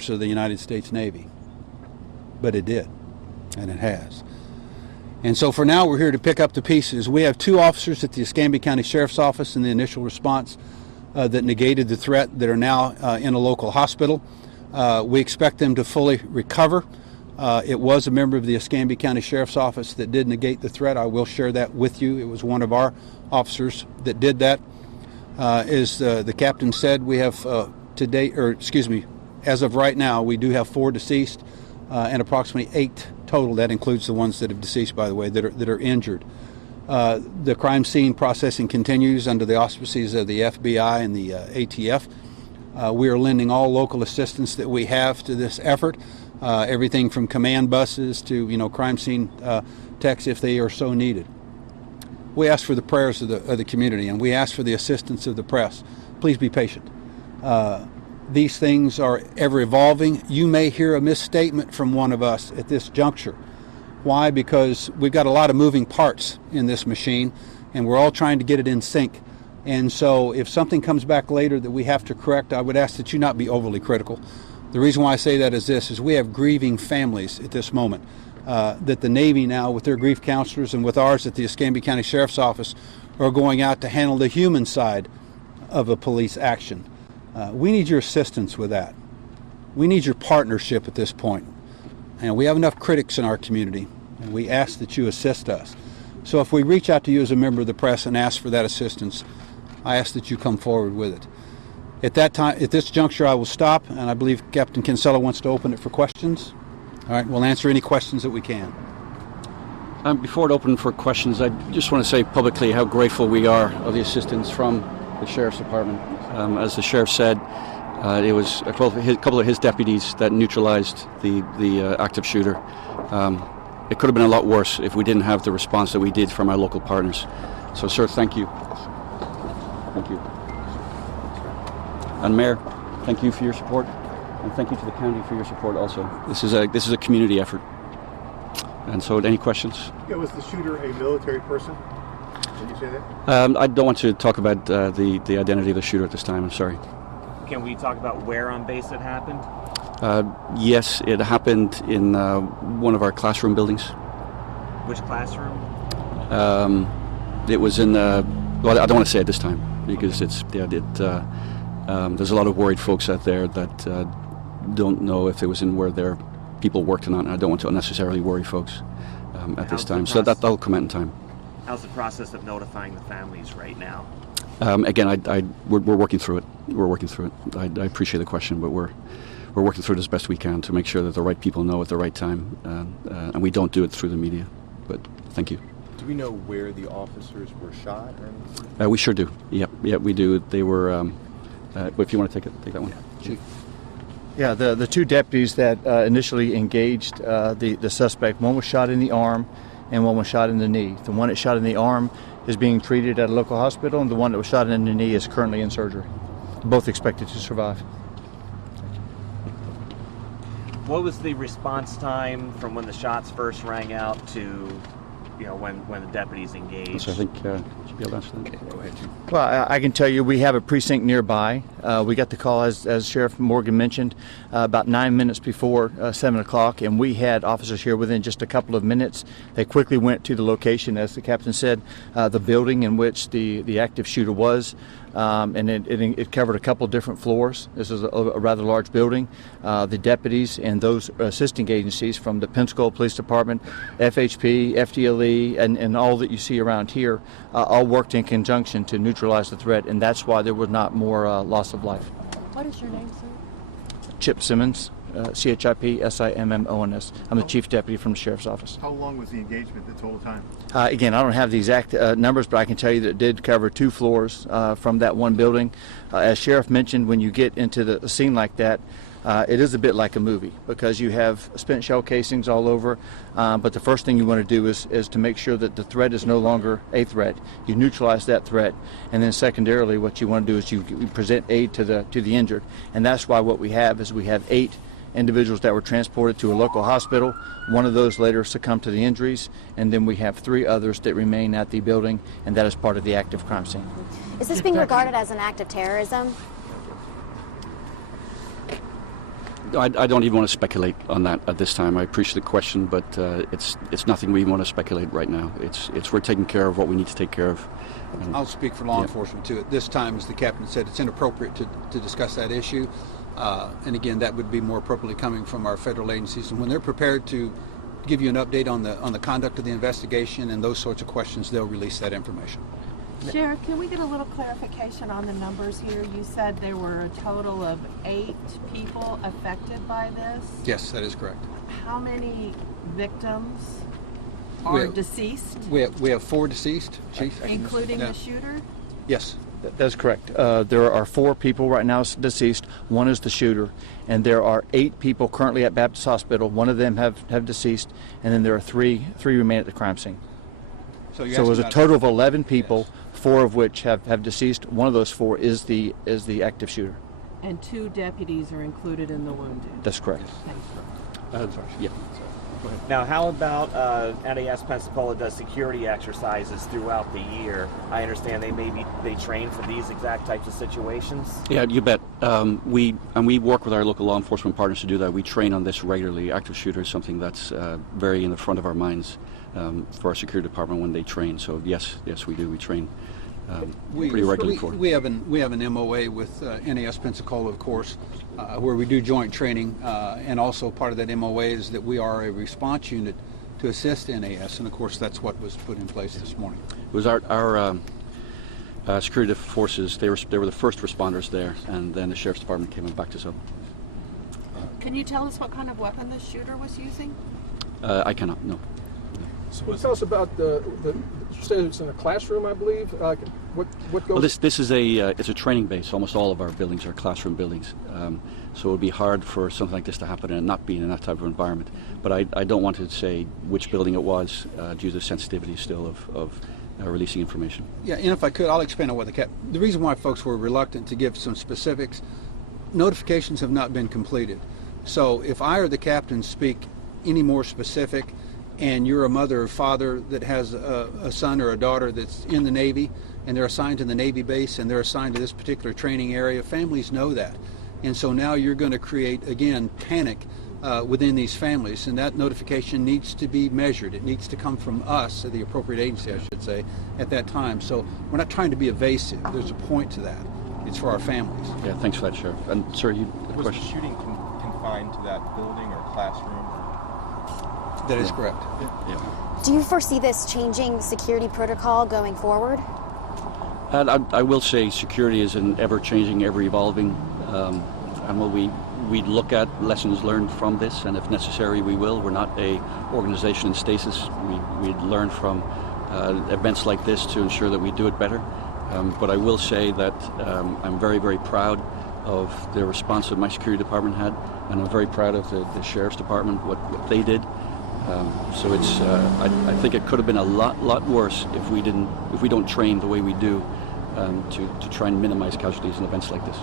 members of the United States Navy. But it did, and it has. And so for now, we're here to pick up the pieces. We have 2 officers at the Escambia County Sheriff's Office in the initial response that negated the threat that are now in a local hospital. We expect them to fully recover. It was a member of the Escambia County Sheriff's Office that did negate the threat. I will share that with you. It was one of our officers that did that. As the captain said, we have as of right now, we do have 4 deceased and approximately 8 total. That includes the ones that have deceased, by the way, that are injured. The crime scene processing continues under the auspices of the FBI and the ATF. We are lending all local assistance that we have to this effort, everything from command buses to crime scene techs if they are so needed. We ask for the prayers of the community, and we ask for the assistance of the press. Please be patient. These things are ever evolving. You may hear a misstatement from one of us at this juncture. Why? Because we've got a lot of moving parts in this machine, and we're all trying to get it in sync. And so if something comes back later that we have to correct, I would ask that you not be overly critical. The reason why I say that is we have grieving families at this moment, that the Navy now, with their grief counselors and with ours at the Escambia County Sheriff's Office, are going out to handle the human side of a police action. We need your assistance with that. We need your partnership at this point. And we have enough critics in our community, and we ask that you assist us. So if we reach out to you as a member of the press and ask for that assistance, I ask that you come forward with it. At this juncture, I will stop, and I believe Captain Kinsella wants to open it for questions. All right, we'll answer any questions that we can. Before it open for questions, I just want to say publicly how grateful we are of the assistance from the Sheriff's Department. As the Sheriff said, it was a couple of his deputies that neutralized the active shooter. It could have been a lot worse if we didn't have the response that we did from our local partners. So, sir, thank you. Thank you. And Mayor, thank you for your support, and thank you to the county for your support also. This is a community effort. And so, any questions? Yeah, was the shooter a military person? Did you say that? I don't want to talk about the identity of the shooter at this time. I'm sorry. Can we talk about where on base it happened? Yes, it happened in one of our classroom buildings. Which classroom? It was in. Well, I don't want to say it this time because there's a lot of worried folks out there that don't know if it was in where their people worked or not, and I don't want to unnecessarily worry folks at this time. So that'll come out in time. How's the process of notifying the families right now? Again, we're working through it. We're working through it. I appreciate the question, but we're working through it as best we can to make sure that the right people know at the right time, and we don't do it through the media. But thank you. Do we know where the officers were shot? We sure do. Yep, we do. They were. If you want to take that one. Yeah, Chief. Yeah, the 2 deputies that initially engaged the suspect, one was shot in the arm and one was shot in the knee. The one that shot in the arm is being treated at a local hospital, and the one that was shot in the knee is currently in surgery. Both expected to survive. What was the response time from when the shots first rang out to, when the deputies engaged? So I think you should be able to answer that. Okay, go ahead, Chief. Well, I can tell you we have a precinct nearby. We got the call, as Sheriff Morgan mentioned, about 9 minutes before 7 o'clock, and we had officers here within just a couple of minutes. They quickly went to the location, as the captain said, the building in which the active shooter was. And it covered a couple of different floors. This is a rather large building. The deputies and those assisting agencies from the Pensacola Police Department, FHP, FDLE, and all that you see around here all worked in conjunction to neutralize the threat, and that's why there was not more loss of life. What is your name, sir? Chip Simmons, CHIP-SIMMONS. I'm the Chief Deputy from the Sheriff's Office. How long was the engagement the total time? Again, I don't have the exact numbers, but I can tell you that it did cover 2 floors from that one building. As Sheriff mentioned, when you get into the scene like that, it is a bit like a movie because you have spent shell casings all over, but the first thing you want to do is to make sure that the threat is no longer a threat. You neutralize that threat, and then secondarily what you want to do is you present aid to the injured, and that's why what we have is we have 8 individuals that were transported to a local hospital. One of those later succumbed to the injuries, and then we have 3 others that remain at the building, and that is part of the active crime scene. Is this being regarded as an act of terrorism? I don't even want to speculate on that at this time. I appreciate the question, but it's nothing we want to speculate right now. It's we're taking care of what we need to take care of. I'll speak for law enforcement too. At this time, as the captain said, it's inappropriate to discuss that issue. And again, that would be more appropriately coming from our federal agencies. And when they're prepared to give you an update on the conduct of the investigation and those sorts of questions, they'll release that information. Sheriff, can we get a little clarification on the numbers here? You said there were a total of 8 people affected by this. Yes, that is correct. How many victims are deceased? We have 4 deceased, Chief. Including the shooter? Yes. That's correct. There are 4 people right now deceased. 1 is the shooter, and there are 8 people currently at Baptist Hospital. 1 of them have deceased, and then there are 3 remain at the crime scene. So it was a total of 11 people, 4 of which have deceased. 1 of those 4 is the active shooter. And 2 deputies are included in the wounded. That's correct. Thanks. Yeah. Now, how about NAS Pensacola does security exercises throughout the year? I understand they train for these exact types of situations. Yeah, you bet. We work with our local law enforcement partners to do that. We train on this regularly. Active shooter is something that's very in the front of our minds for our security department when they train. So yes, we do. We train pretty regularly for it. We have an MOA with NAS Pensacola, of course, where we do joint training, and also part of that MOA is that we are a response unit to assist NAS, and of course that's what was put in place this morning. It was our security forces. They were the first responders there, and then the sheriff's department came and backed us up. Can you tell us what kind of weapon the shooter was using? I cannot. No. So can you tell us about you said it's in a classroom, I believe. What goes? Well, this is it's a training base. Almost all of our buildings are classroom buildings, so it would be hard for something like this to happen and not being in that type of environment. But I don't want to say which building it was due to the sensitivity still of releasing information. Yeah, and if I could, I'll expand on what the reason why folks were reluctant to give some specifics. Notifications have not been completed, so if I or the captain speak any more specific, and you're a mother or father that has a son or a daughter that's in the Navy, and they're assigned to the Navy base, and they're assigned to this particular training area, families know that. And so now you're going to create, again, panic within these families, and that notification needs to be measured. It needs to come from us, the appropriate agency, I should say, at that time. So we're not trying to be evasive. There's a point to that. It's for our families. Yeah, thanks for that, Sheriff. And sir, you had a Was question? the shooting confined to that building or classroom? That is correct. Yeah. Do you foresee this changing security protocol going forward? And I will say security is an ever-changing, ever-evolving, and we look at lessons learned from this, and if necessary, we will. We're not a organization in stasis. We learn from events like this to ensure that we do it better. But I will say that I'm very, very proud of the response that my security department had, and I'm very proud of the sheriff's department, what they did. So it's I think it could have been a lot worse if we don't train the way we do to try and minimize casualties in events like this.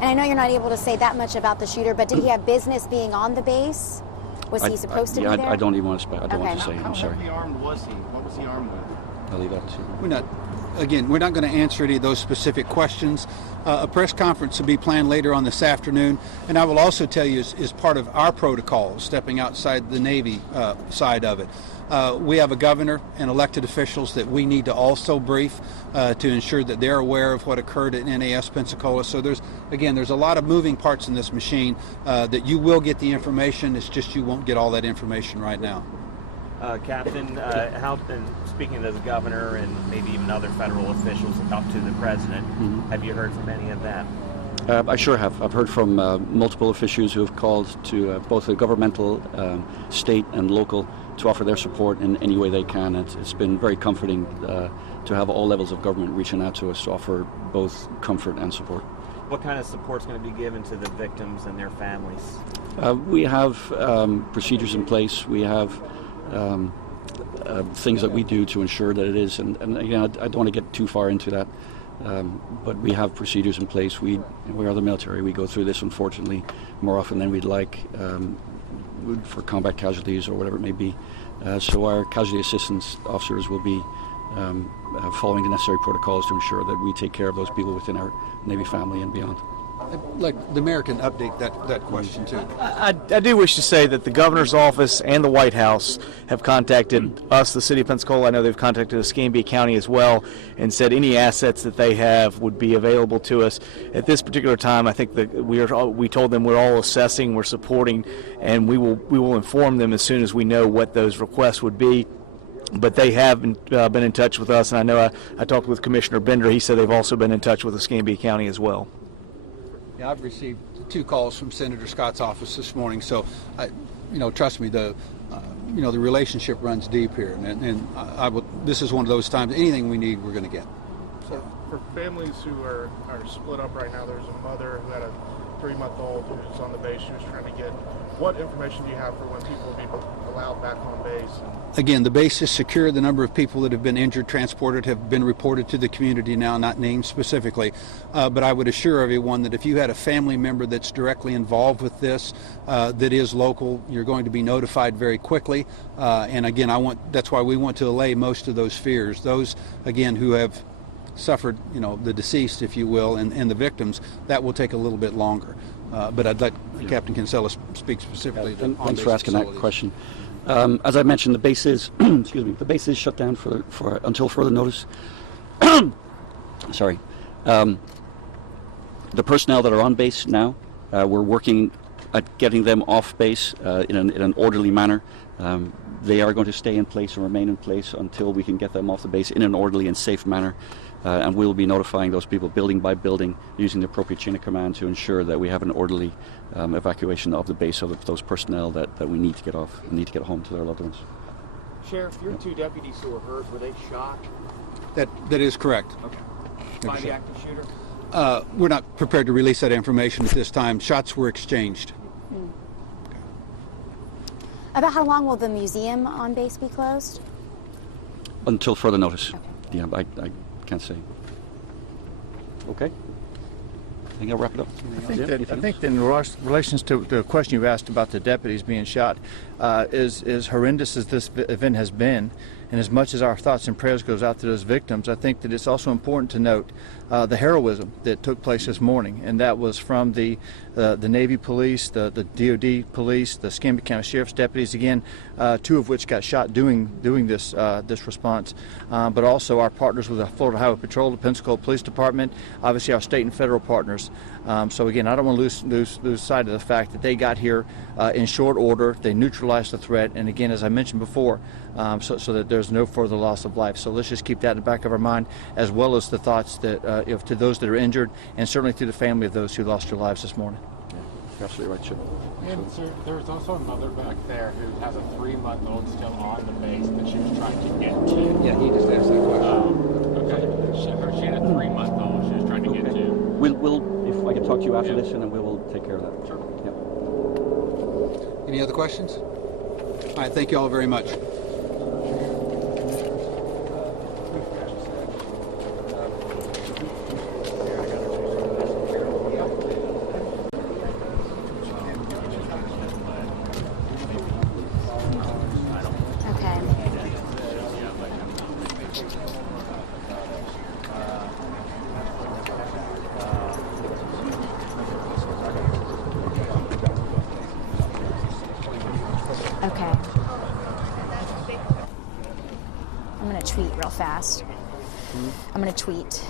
And I know you're not able to say that much about the shooter, but did he have business being on the base? Was he supposed to be there? I don't even want to I don't want to say. How I'm sorry. heavily armed was he? What was he armed with? I'll leave that to you. We're not going to answer any of those specific questions. A press conference will be planned later on this afternoon, and I will also tell you, as part of our protocol, stepping outside the Navy side of it, we have a governor and elected officials that we need to also brief to ensure that they're aware of what occurred at NAS Pensacola. So there's a lot of moving parts in this machine that you will get the information. It's just you won't get all that information right now. Captain, speaking to the governor and maybe even other federal officials up to the president, have you heard from any of that? I sure have. I've heard from multiple officials who have called to both the governmental, state and local to offer their support in any way they can. It's been very comforting to have all levels of government reaching out to us to offer both comfort and support. What kind of support is going to be given to the victims and their families? We have procedures in place. We have things that we do to ensure that it is, and again, I don't want to get too far into that, but we have procedures in place. We are the military. We go through this, unfortunately, more often than we'd like for combat casualties or whatever it may be. So our casualty assistance officers will be following the necessary protocols to ensure that we take care of those people within our Navy family and beyond. Like the mayor can update that question too. I do wish to say that the governor's office and the White House have contacted us, the city of Pensacola. I know they've contacted Escambia County as well, and said any assets that they have would be available to us. At this particular time, I think that we told them we're all assessing, we're supporting, and we will inform them as soon as we know what those requests would be. But they have been in touch with us, and I know I talked with Commissioner Bender. He said they've also been in touch with Escambia County as well. Yeah, I've received 2 calls from Senator Scott's office this morning, so trust me, the relationship runs deep here, and this is one of those times. Anything we need, we're going to get. So for families who are split up right now, there's a mother who had a 3-month-old who's on the base. She was trying to get. What information do you have for when people will be allowed back on base? Again, the base is secure. The number of people that have been injured, transported, have been reported to the community now, not named specifically. But I would assure everyone that if you had a family member that's directly involved with this, that is local, you're going to be notified very quickly. And again, that's why we want to allay most of those fears. Those, again, who have suffered, the deceased, if you will, and the victims, that will take a little bit longer. But I'd let Captain Kinsella speak specifically. Thanks for asking that question. As I mentioned, the base is the base is shut down for until further notice. Sorry. The personnel that are on base now, we're working at getting them off base in an orderly manner. They are going to stay in place and remain in place until we can get them off the base in an orderly and safe manner. And we'll be notifying those people building by building using the appropriate chain of command to ensure that we have an orderly evacuation of the base of those personnel that we need to get off and need to get home to their loved ones. Sheriff, your 2 deputies who were hurt, were they shot? That is correct. Okay. By the active shooter? We're not prepared to release that information at this time. Shots were exchanged. About how long will the museum on base be closed? Until further notice. Okay. Yeah, I can't say. Okay. I think I'll wrap it up. I think that in relations to the question you asked about the deputies being shot, as horrendous as this event has been, and as much as our thoughts and prayers goes out to those victims, I think that it's also important to note the heroism that took place this morning, and that was from the Navy police, the DOD police, the Escambia County Sheriff's deputies, again, 2 of which got shot doing this response, but also our partners with the Florida Highway Patrol, the Pensacola Police Department, obviously our state and federal partners. So again, I don't want to lose sight of the fact that they got here in short order. They neutralized the threat, and again, as I mentioned before, so that there's no further loss of life. So let's just keep that in the back of our mind, as well as the thoughts that to those that are injured, and certainly to the family of those who lost their lives this morning. You're absolutely right, Chip. And sir, there's also a mother back there who has a 3-month-old still on the base that she was trying to get to. Yeah, he just asked that question. Okay. She had a 3-month-old she was trying to get to. We'll if I can talk to you after this, and then we will take care of that. Sure. Yep. Any other questions? All right, thank you all very much. Okay. I'm going to tweet real fast. I'm going to tweet.